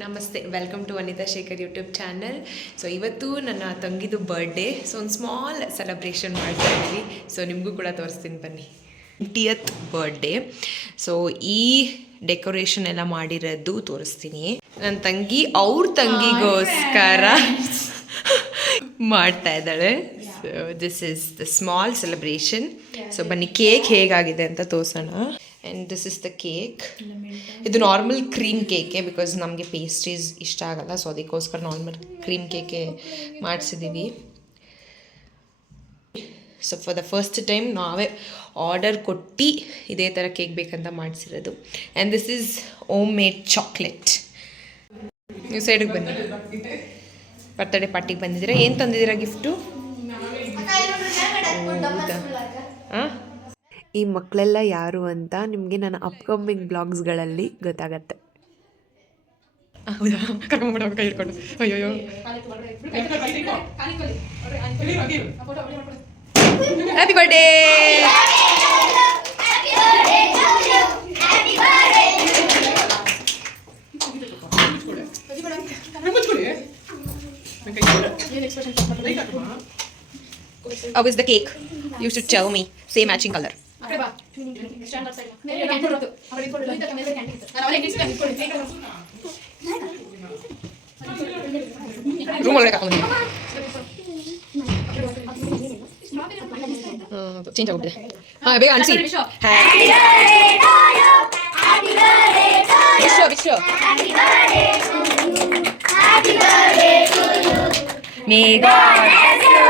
ನಮಸ್ತೆ, welcome to Anita Shekhar YouTube channel. So ಇವತ್ತು ನನ್ನ ತಂಗಿದು ಬರ್ಡೇ. ಸೊ ಒಂದು ಸ್ಮಾಲ್ ಸೆಲೆಬ್ರೇಷನ್ ಮಾಡ್ತಾ ಇದ್ದೀವಿ. ಸೊ ನಿಮಗೂ ಕೂಡ ತೋರಿಸ್ತೀನಿ ಬನ್ನಿ. 20th birthday. ಸೊ ಈ ಡೆಕೋರೇಷನ್ ಎಲ್ಲ ಮಾಡಿರೋದು ತೋರಿಸ್ತೀನಿ. ನನ್ನ ತಂಗಿ ಅವ್ರ ತಂಗಿಗೋಸ್ಕರ ಮಾಡ್ತಾ ಇದ್ದಾಳೆ. So this is the small celebration. So ಬನ್ನಿ ಕೇಕ್ ಹೇಗಾಗಿದೆ ಅಂತ ತೋರಿಸೋಣ. And this is the cake. ಇದು ನಾರ್ಮಲ್ ಕ್ರೀಮ್ ಕೇಕೆ, ಬಿಕಾಸ್ ನಮಗೆ ಪೇಸ್ಟ್ರೀಸ್ ಇಷ್ಟ ಆಗಲ್ಲ. ಸೊ ಅದಕ್ಕೋಸ್ಕರ ನಾರ್ಮಲ್ ಕ್ರೀಮ್ ಕೇಕೆ ಮಾಡಿಸಿದ್ದೀವಿ. So for the first time ನಾವೇ ಆರ್ಡರ್ ಕೊಟ್ಟು ಇದೇ ಥರ ಕೇಕ್ ಬೇಕಂತ ಮಾಡಿಸಿರೋದು. And this is home made chocolate. ನೀವು ಸೈಡಿಗೆ ಬನ್ನಿ. ಬರ್ತಡೇ ಪಾರ್ಟಿಗೆ ಬಂದಿದ್ದೀರಾ? ಏನು ತಂದಿದ್ದೀರಾ ಗಿಫ್ಟು? ಹಾಂ, ಈ ಮಕ್ಕಳೆಲ್ಲ ಯಾರು ಅಂತ ನಿಮಗೆ ನನ್ನ ಅಪ್ಕಮಿಂಗ್ ಬ್ಲಾಗ್ಸ್ಗಳಲ್ಲಿ ಗೊತ್ತಾಗತ್ತೆ. ಹೌದಾ? ಕರ್ಕೊಂಡ್ಬಿಡ ಕೈ ಇಟ್ಕೊಂಡು. ಅಯ್ಯೋ, happy birthday. How is the cake? You should tell me. Same matching color. Room ಒಳಗಡೆ ಹಾಕೊಂಡು ಚೇಂಜ್ ಆಗ್ಬಿಟ್ಟಿದೆ. ಹಾಂ, ಬೇಗ ಅನ್ಸಿ. ವಿಶ್ವ May God bless you.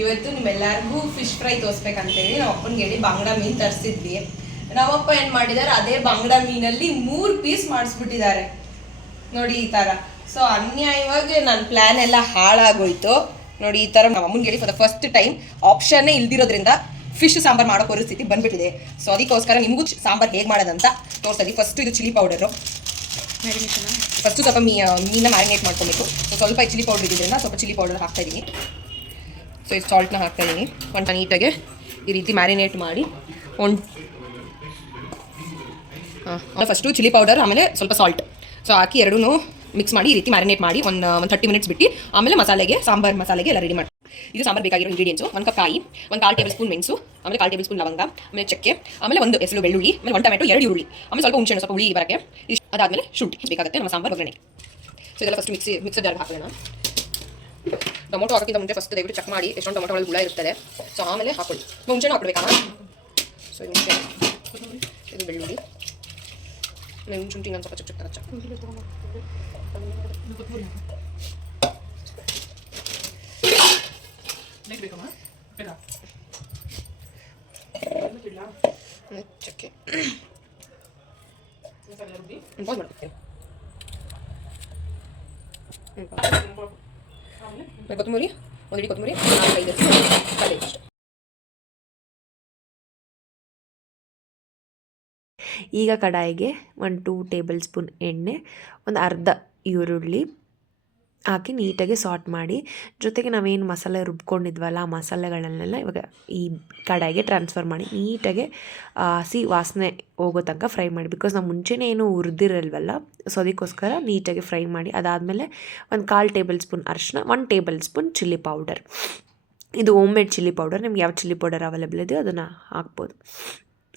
ಇವತ್ತು ನಿಮ್ಮೆಲ್ಲರಿಗೂ ಫಿಶ್ ಫ್ರೈ ತೋರಿಸ್ಬೇಕಂತೇಳಿ ನಾವು ಅಪ್ಪನಿಗೆ ಹೇಳಿ ಬಾಂಗ್ಡಾ ಮೀನು ತರಿಸಿದ್ವಿ. ನಮ್ಮಪ್ಪ ಏನು ಮಾಡಿದ್ದಾರೆ, ಅದೇ ಬಾಂಗ್ಡಾ ಮೀನಲ್ಲಿ 3 ಪೀಸ್ ಮಾಡಿಸ್ಬಿಟ್ಟಿದ್ದಾರೆ ನೋಡಿ ಈ ಥರ. ಸೊ ಅನ್ಯಾಯವಾಗಿ ನನ್ನ ಪ್ಲ್ಯಾನ್ ಎಲ್ಲ ಹಾಳಾಗೋಯ್ತು ನೋಡಿ. ಈ ಥರ ನಾವು ಅಮ್ಮನಿಗೆ ಹೇಳಿ ಫಾರ್ ದ ಫಸ್ಟ್ ಟೈಮ್ ಆಪ್ಷನ್ನೇ ಇಲ್ದಿರೋದ್ರಿಂದ ಫಿಶ್ ಸಾಂಬಾರು ಮಾಡೋ ಪರಿಸ್ಥಿತಿ ಬಂದ್ಬಿಟ್ಟಿದೆ. ಸೊ ಅದಕ್ಕೋಸ್ಕರ ನಿಮಗೂ ಸಾಂಬಾರು ಹೇಗೆ ಮಾಡೋದಂತ ತೋರಿಸ್ತೀವಿ. ಫಸ್ಟು ಇದು ಚಿಲ್ಲಿ ಪೌಡರು ಮ್ಯಾರಿನೇಷನ್. ಫಸ್ಟು ಸ್ವಲ್ಪ ಮೀನ ಮ್ಯಾರಿನೇಟ್ ಮಾಡ್ಕೊಬೇಕು. ಸೊ ಸ್ವಲ್ಪ ಚಿಲ್ಲಿ ಪೌಡರ್ ಇದ್ದಿದ್ದರಿಂದ ಸ್ವಲ್ಪ ಚಿಲ್ಲಿ ಪೌಡರ್ ಹಾಕ್ತಾಯಿದ್ದೀನಿ. ಸೊ ಇದು ಸಾಲ್ಟ್ನ ಹಾಕ್ತಾಯಿದ್ದೀನಿ. ಒಂದು ನೀಟಾಗೆ ಈ ರೀತಿ ಮ್ಯಾರಿನೇಟ್ ಮಾಡಿ ಫಸ್ಟು ಚಿಲ್ಲಿ ಪೌಡರ್, ಆಮೇಲೆ ಸ್ವಲ್ಪ ಸಾಲ್ಟ್ ಸೊ ಹಾಕಿ ಎರಡೂ ಮಿಕ್ಸ್ ಮಾಡಿ ಈ ರೀತಿ ಮ್ಯಾರಿನೇಟ್ ಮಾಡಿ ಒಂದು 30 ಮಿನಿಟ್ಸ್ ಬಿಟ್ಟು ಆಮೇಲೆ ಸಾಂಬಾರ್ ಮಸಾಲೆಗೆ ಎಲ್ಲ ರೆಡಿ ಮಾಡಿ. ಇದು ಸಾಂಬಾರು ಬೇಕಾಗಿರೋ ಇಂಗ್ರೀಡಿಯೆಂಟ್ಸು: 1 ಕಪ್ ಕಾಯಿ, 1 ಕಾಲು ಟೇಬಲ್ ಸ್ಪೂನ್ ಮೆಣಸು, ಆಮೇಲೆ 1 ಟೇಬಲ್ ಸ್ಪೂನ್ ಲವಂಗ, ಆಮೇಲೆ ಚಕ್ಕೆ, ಆಮೇಲೆ 1 ಎಸಳು ಬೆಳ್ಳುಳ್ಳಿ, ಆಮೇಲೆ 1 ಟೊಮೆಟೊ, 2 ಈರುಳ್ಳಿ, ಆಮೇಲೆ ಸ್ವಲ್ಪ ಹುಣಸೆಹಣ್ಣು, ಸ್ವಲ್ಪ ಹುಳಿ ಬರೋಕ್ಕೆ ಇಷ್ಟು. ಅದಾದಮೇಲೆ ಶುಂಠಿ ಬೇಕಾಗುತ್ತೆ ನಮ್ಮ ಸಾಂಬಾರು ಒಗ್ಗರಣೆ. ಸೊ ಇದೆಲ್ಲ ಫಸ್ಟ್ ಮಿಕ್ಸರ್ ಜಾರ್ಗೆ ಹಾಕೋಣ. ಟೊಮೊಟೊ ಹಾಕೋಕ್ಕಿಂತ ಮುಂಚೆ ಫಸ್ಟ್ ದಯವಿಟ್ಟು ಚೆಕ್ ಮಾಡಿ ಎಷ್ಟೊಂದು ಟೊಮೊಟೊ ಒಳಗೆ ಹುಳ ಇರ್ತದೆ. ಸೊ ಆಮೇಲೆ ಹಾಕೊಳ್ಳಿ. ಹುಣಸೆಹಣ್ಣು ಹಾಕ್ಬಿಡ್ಬೇಕಾ? ಸೊ ಹುಣಸೆ, ಇದು ಬೆಳ್ಳುಳ್ಳಿ, ಶುಂಠಿ ನಾನು ಸ್ವಲ್ಪ ಚಕ್ಕ ಚಕ್ಕ ಚಕ್ಕೆ ಕೊತ್ತಂಬರಿ, 1 ಇಡೀ ಕೊತ್ತಂಬರಿ, 4-5 ಕಲೆ ಇಷ್ಟು. ಈಗ ಕಡಾಯಿಗೆ 1-2 ಟೇಬಲ್ ಸ್ಪೂನ್ ಎಣ್ಣೆ, ಒಂದು ಅರ್ಧ ಈರುಳ್ಳಿ ಹಾಕಿ ನೀಟಾಗಿ ಸಾಟ್ ಮಾಡಿ, ಜೊತೆಗೆ ನಾವೇನು ಮಸಾಲೆ ರುಬ್ಕೊಂಡಿದ್ವಲ್ಲ ಆ ಮಸಾಲೆಗಳನ್ನೆಲ್ಲ ಇವಾಗ ಈ ಕಡಾಯಿಗೆ ಟ್ರಾನ್ಸ್ಫರ್ ಮಾಡಿ ನೀಟಾಗಿ ಹಸಿ ವಾಸನೆ ಹೋಗೋ ತನಕ ಫ್ರೈ ಮಾಡಿ. ಬಿಕಾಸ್ ನಾವು ಮುಂಚೆನೇ ಏನು ಹುರಿದಿರಲ್ವಲ್ಲ, ಸೊ ಅದಕ್ಕೋಸ್ಕರ ನೀಟಾಗಿ ಫ್ರೈ ಮಾಡಿ. ಅದಾದಮೇಲೆ 1/4 ಟೇಬಲ್ ಸ್ಪೂನ್ ಅರಿಶಿನ, 1 ಟೇಬಲ್ ಸ್ಪೂನ್ ಚಿಲ್ಲಿ ಪೌಡರ್. ಇದು ಹೋಮ್ ಮೇಡ್ ಚಿಲ್ಲಿ ಪೌಡರ್. ನಿಮ್ಗೆ ಯಾವ ಚಿಲ್ಲಿ ಪೌಡರ್ ಅವೈಲೇಬಲ್ ಇದೆಯೋ ಅದನ್ನು ಹಾಕ್ಬೋದು.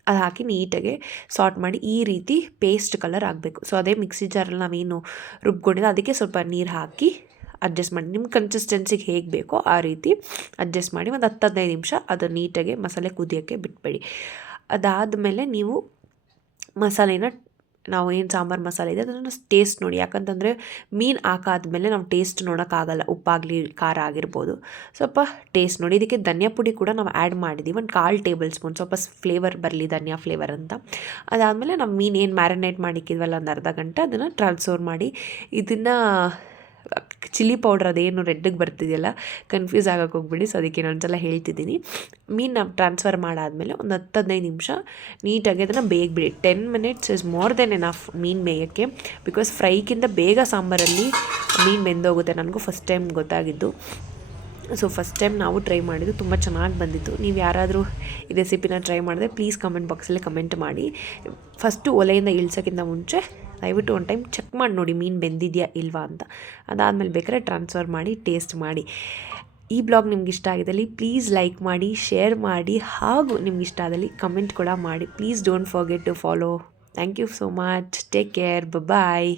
ಅದು ಹಾಕಿ ನೀಟಾಗಿ ಸಾಟ್ ಮಾಡಿ ಈ ರೀತಿ ಪೇಸ್ಟ್ ಕಲರ್ ಆಗಬೇಕು. ಸೊ ಅದೇ ಮಿಕ್ಸಿ ಜಾರಲ್ಲಿ ನಾವೇನು ರುಬ್ಕೊಂಡಿದ್ದೆ ಅದಕ್ಕೆ ಸ್ವಲ್ಪ ನೀರು ಹಾಕಿ ಅಡ್ಜಸ್ಟ್ ಮಾಡಿ, ನಿಮ್ಮ ಕನ್ಸಿಸ್ಟೆನ್ಸಿಗೆ ಹೇಗೆ ಬೇಕೋ ಆ ರೀತಿ ಅಡ್ಜಸ್ಟ್ ಮಾಡಿ ಒಂದು 10-15 ನಿಮಿಷ ಅದು ನೀಟಾಗಿ ಮಸಾಲೆ ಕುದಿಯೋಕ್ಕೆ ಬಿಟ್ಬೇಡಿ. ಅದಾದಮೇಲೆ ನೀವು ಮಸಾಲೆನ, ನಾವು ಏನು ಸಾಂಬಾರು ಮಸಾಲೆ ಇದೆ ಅದನ್ನು ಟೇಸ್ಟ್ ನೋಡಿ. ಯಾಕಂತಂದರೆ ಮೀನು ಹಾಕಾದ್ಮೇಲೆ ನಾವು ಟೇಸ್ಟ್ ನೋಡೋಕ್ಕಾಗಲ್ಲ, ಉಪ್ಪಾಗಲಿ ಖಾರ ಆಗಿರ್ಬೋದು, ಸ್ವಲ್ಪ ಟೇಸ್ಟ್ ನೋಡಿ. ಇದಕ್ಕೆ ಧನಿಯಾ ಪುಡಿ ಕೂಡ ನಾವು ಆ್ಯಡ್ ಮಾಡಿದ್ದೀವಿ, 1/4 ಟೇಬಲ್ ಸ್ಪೂನ್, ಸ್ವಲ್ಪ ಫ್ಲೇವರ್ ಬರಲಿ, ಧನಿಯಾ ಫ್ಲೇವರ್ ಅಂತ. ಅದಾದಮೇಲೆ ನಾವು ಮೀನು ಏನು ಮ್ಯಾರಿನೇಟ್ ಮಾಡಿಕ್ಕಿದ್ವಲ್ಲ ಒಂದು ಅರ್ಧ ಗಂಟೆ, ಅದನ್ನು ಟ್ರಾನ್ಸ್ಫರ್ ಮಾಡಿ ಇದನ್ನು ಚಿಲ್ಲಿ ಪೌಡ್ರ್ ಅದೇನು ರೆಡ್ಡಿಗೆ ಬರ್ತಿದೆಯಲ್ಲ, ಕನ್ಫ್ಯೂಸ್ ಆಗೋಕ್ಕೆ ಹೋಗ್ಬಿಡಿ. ಸೊ ಅದಕ್ಕೆ ಇನ್ನೊಂದ್ಸಲ ಹೇಳ್ತಿದ್ದೀನಿ. ಮೀನು ನಾವು ಟ್ರಾನ್ಸ್ಫರ್ ಮಾಡಾದಮೇಲೆ ಒಂದು 10-15 ನಿಮಿಷ ನೀಟಾಗಿ ಅದನ್ನು ಬೇಯಬಿಡಿ. 10 minutes is more than enough ಮೀನು ಬೇಯೋಕ್ಕೆ. ಬಿಕಾಸ್ ಫ್ರೈಗಿಂತ ಬೇಗ ಸಾಂಬಾರಲ್ಲಿ ಮೀನು ಬೆಂದೋಗುತ್ತೆ. ನನಗೂ ಫಸ್ಟ್ ಟೈಮ್ ಗೊತ್ತಾಗಿದ್ದು. ಸೊ ಫಸ್ಟ್ ಟೈಮ್ ನಾವು ಟ್ರೈ ಮಾಡಿದ್ದು, ತುಂಬ ಚೆನ್ನಾಗಿ ಬಂದಿತ್ತು. ನೀವು ಯಾರಾದರೂ ಈ ರೆಸಿಪಿನ ಟ್ರೈ ಮಾಡಿದ್ರೆ ಪ್ಲೀಸ್ ಕಮೆಂಟ್ ಬಾಕ್ಸಲ್ಲಿ ಕಮೆಂಟ್ ಮಾಡಿ. ಫಸ್ಟು ಒಲೆಯಿಂದ ಇಳಿಸೋಕ್ಕಿಂತ ಮುಂಚೆ ದಯವಿಟ್ಟು ಒಂದು ಟೈಮ್ ಚೆಕ್ ಮಾಡಿ ನೋಡಿ ಮೀನು ಬೆಂದಿದೆಯಾ ಇಲ್ವಾ ಅಂತ. ಅದಾದಮೇಲೆ ಬೇಕಾದ್ರೆ ಟ್ರಾನ್ಸ್ಫರ್ ಮಾಡಿ ಟೇಸ್ಟ್ ಮಾಡಿ. ಈ ಬ್ಲಾಗ್ ನಿಮ್ಗೆ ಇಷ್ಟ ಆಗಿದ್ದಲ್ಲಿ ಪ್ಲೀಸ್ ಲೈಕ್ ಮಾಡಿ, ಶೇರ್ ಮಾಡಿ, ಹಾಗೂ ನಿಮ್ಗೆ ಇಷ್ಟ ಆದಲ್ಲಿ ಕಮೆಂಟ್ ಕೂಡ ಮಾಡಿ. Please don't forget to follow. Thank you so much. Take care. Bye.